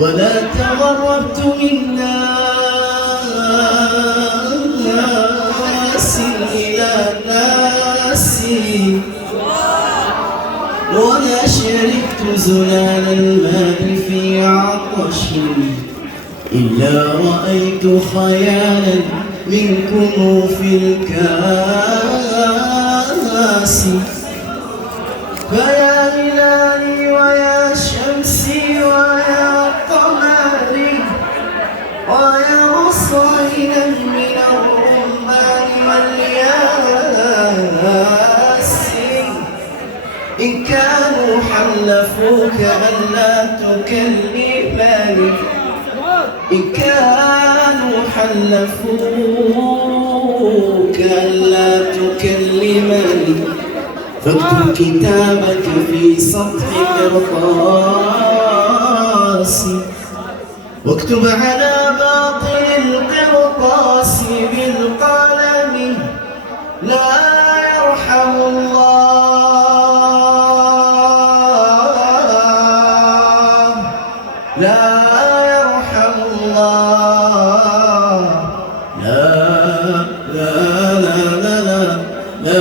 ولا تغربت من ناس إلى ناس، ولا شربت زلال الماء في عطش إلا رأيت خيالا منكم في الكاس. فيا هلالي ويا شمسي ويا قمري ويا غصينا من الرمان والياس، إن كانوا حلفوك ألا تكلمني، إن كانوا حلفوك ألا تكلمني، فاكتب كتابك في سطح قرطاس، واكتب على باطن القرطاس بالقلم لا يرحم الله، لا يرحم الله، لا لا لا لا لا, لا